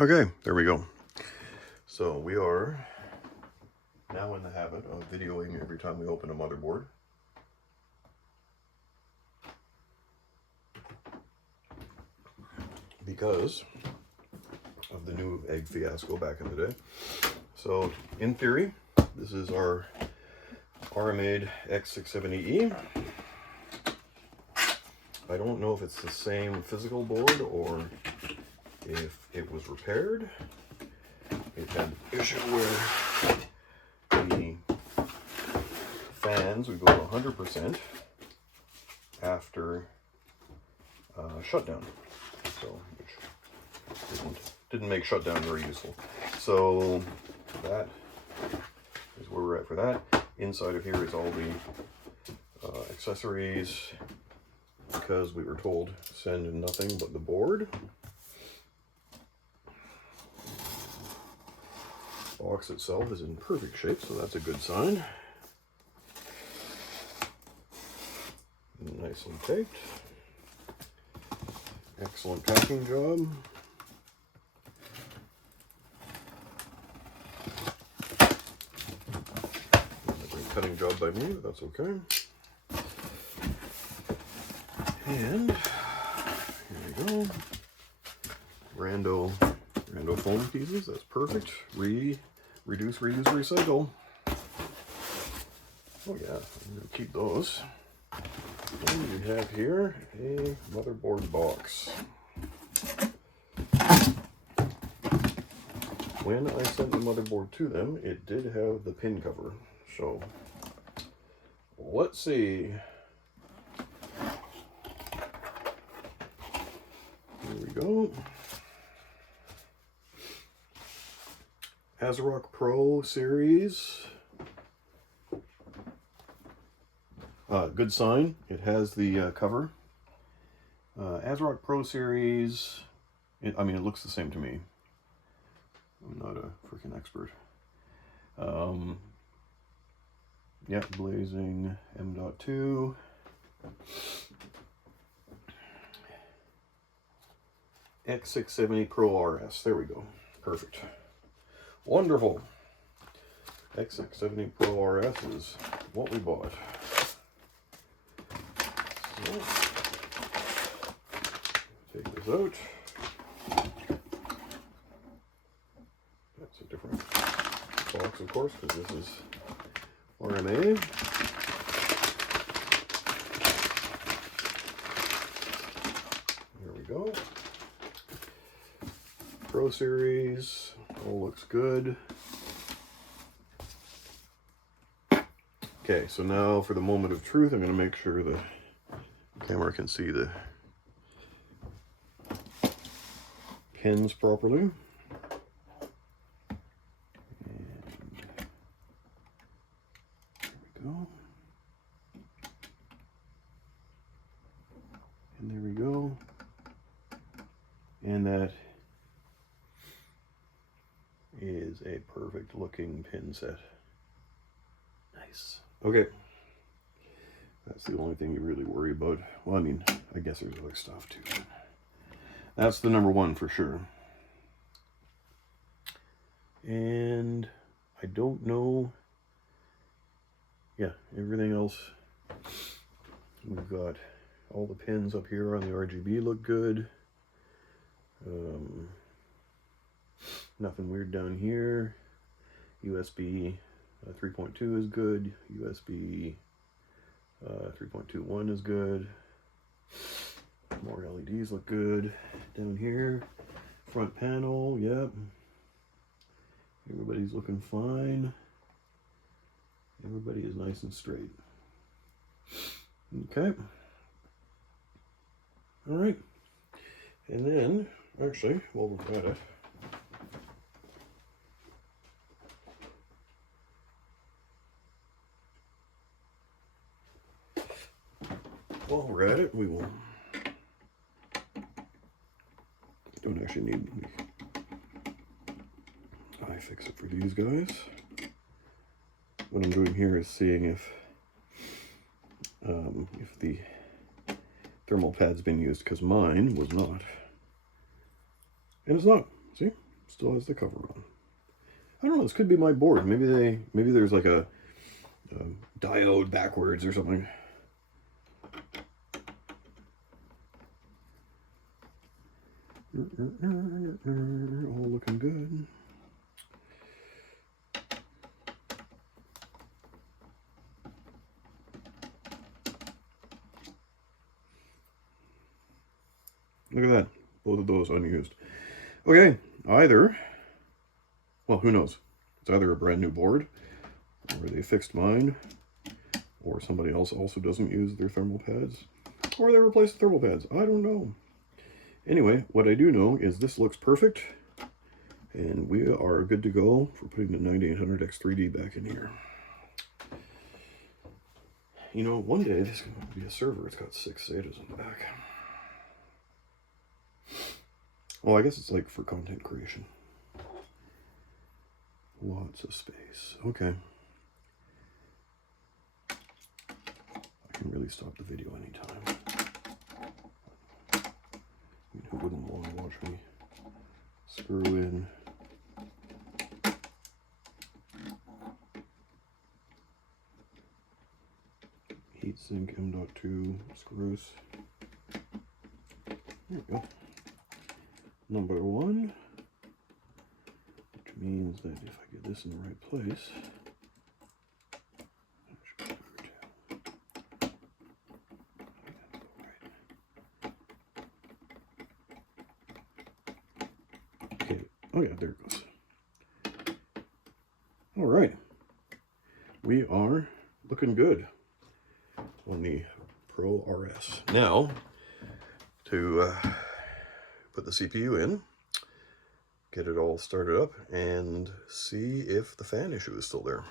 Okay, there we go. So we are now in the habit of videoing every time we open a motherboard. Because of the new egg fiasco back in the day. So in theory, this is our RMA X670E. I don't know if it's the same physical board or if it was repaired. It had an issue where the fans would go to 100% after shutdown. So, which didn't make shutdown very useful. So that is where we're at for that. Inside of here is all the accessories, because we were told send nothing but the board. Box itself is in perfect shape, so that's a good sign. Nicely taped. Excellent packing job. A great cutting job by me, but that's okay. And here we go. Rando foam pieces, that's perfect. Reduce, reuse, recycle. Oh yeah, I'm gonna keep those. And we have here a motherboard box. When I sent the motherboard to them, it did have the pin cover. So let's see. Here we go. ASRock Pro series. Good sign. It has the cover. ASRock Pro series. I mean, it looks the same to me. I'm not a freaking expert. Yeah, blazing M.2. X670 Pro RS. There we go. Perfect. Wonderful. X670 Pro RS is what we bought. So, take this out. That's a different box, of course, because this is RMA. There we go. Pro Series, all looks good. Okay, so now for the moment of truth, I'm going to make sure the camera can see the pins properly. And there we go. And that is a perfect looking pin set. Nice. Okay. That's the only thing you really worry about. Well, I mean, I guess there's other stuff too. That's the number one for sure. And I don't know. Yeah, everything else. We've got all the pins up here on the RGB look good. Nothing weird down here. USB 3.2 is good. USB 3.21 is good. More LEDs look good. Down here, front panel, yep. Everybody's looking fine. Everybody is nice and straight. Okay. All right. And then, actually, while we're at it, we will. Don't actually need fix it for these guys. What I'm doing here is seeing if the thermal pad's been used, because mine was not. And it's not. See? Still has the cover on. I don't know, this could be my board. Maybe there's like a diode backwards or something. All looking good. Look at that. Both of those unused. Okay, either, well, who knows? It's either a brand new board, or they fixed mine, or somebody else also doesn't use their thermal pads, or they replaced the thermal pads. I don't know. Anyway, what I do know is this looks perfect, and we are good to go for putting the 9800X3D back in here. You know, one day this is going to be a server. It's got 6 SATAs in the back. Well, I guess it's like for content creation. Lots of space. Okay. I can really stop the video anytime. I mean, who wouldn't want to watch me screw in heatsink M.2 screws? There we go. Number 1, which means that if I get this in the right place, that should be right. Okay, oh yeah, there it goes. All right, we are looking good on the Pro RS. Now, to put the CPU in, get it all started up, and see if the fan issue is still there.